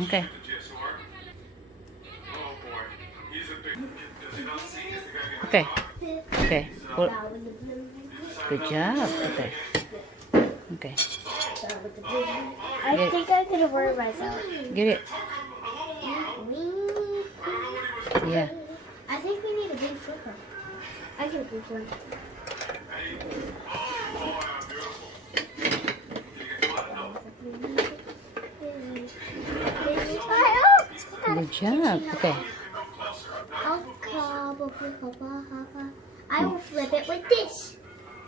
Okay. Okay. Okay. Well, good job. Okay. Okay. I think I could worry myself. Get it. Yeah. I think we need a big flipper. I get a big one. Good job. Okay. I will flip it with this.